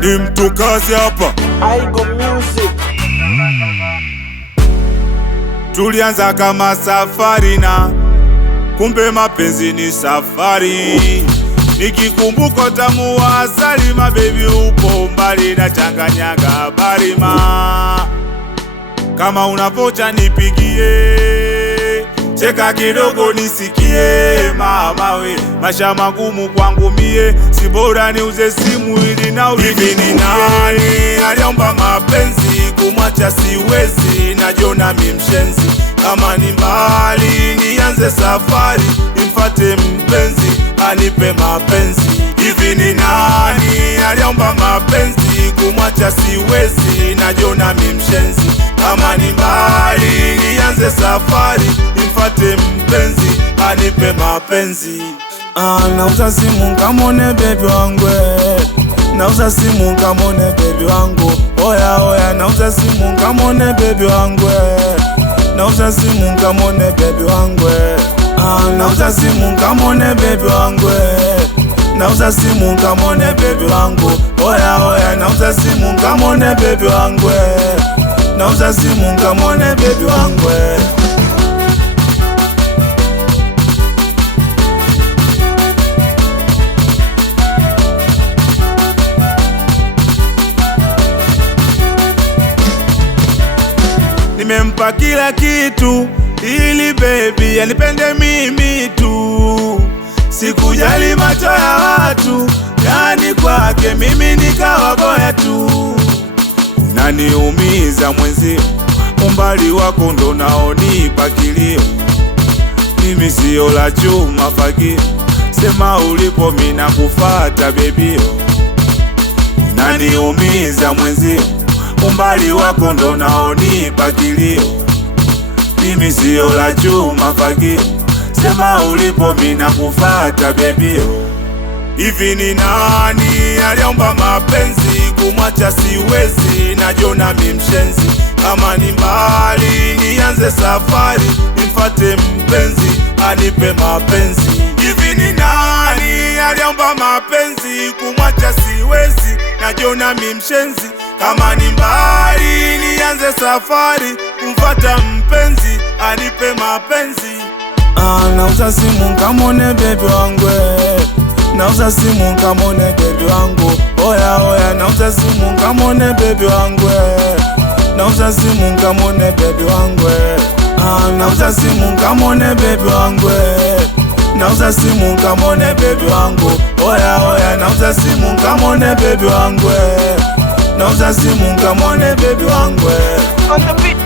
Ni mtu kazi hapa. Aigo Music. Tulianza kama safari na kumbe mapenzi ni safari. Nikikumbuka tamu wa asali, mabebi upo mbali na changanyaga habari ma. Kama unapocha nipigie, cheka kidogo nisikie mama we. Maisha magumu kwangu mie, si bora niuze simu ili na hivi. Ni nani aliomba mapenzi, kumwacha siwezi, najiona mimi mshenzi. Kama ni mbali nianze safari, nimfate mpenzi anipe mapenzi. Hivi ni nani aliomba mapenzi, kumwacha siwezi, najiona mimi mshenzi. Kama ni mbali nianze safari, nimfate mpenzi anipe mapenzi. Nauza simu kamone baby wangu, nauza simu kamone baby wangu. Oya oya, nauza simu kamone baby wangu, nauza simu kamone baby wangu. Nauza simu kamone baby wangu, nauza simu kamone baby wangu. Oya oya, nauza simu kamone baby wangu, nauza simu kamone baby wangu. Nimempa kila kitu ili baby anipende mimi tu. Sikujali macho ya watu, yani kwake mimi nikawa boya tu. Unaniumiza mwenzio, umbali wako ndo naonipa kilio. Mimi sio la chuma fagio, sema ulipo mimi nakufata baby. Unaniumiza mwenzio, umbali wako ndo naonipa kilio. Mimi sio la chuma fagio, sema ulipo mimi nakufata baby. Hivi ni nani aliomba mapenzi, kumwacha siwezi, najiona mimi mshenzi. Kama ni mbali nianze safari, nimfate mpenzi anipe mapenzi. Hivi ni nani aliomba mapenzi, kumwacha siwezi, najiona mimi mshenzi. Kama ni mbali nianze safari, kumfata mpenzi anipe mapenzi. Nauza simu kamone baby wangu, nauza simu kamone baby wangu. Oya oya, nauza simu kamone baby wangu, nauza simu kamone baby wangu. Nauza simu kamone baby wangu, nauza simu kamone baby wangu. Oya oya, nauza simu kamone baby wangu, nauza simu kamone baby wangu. On the beat.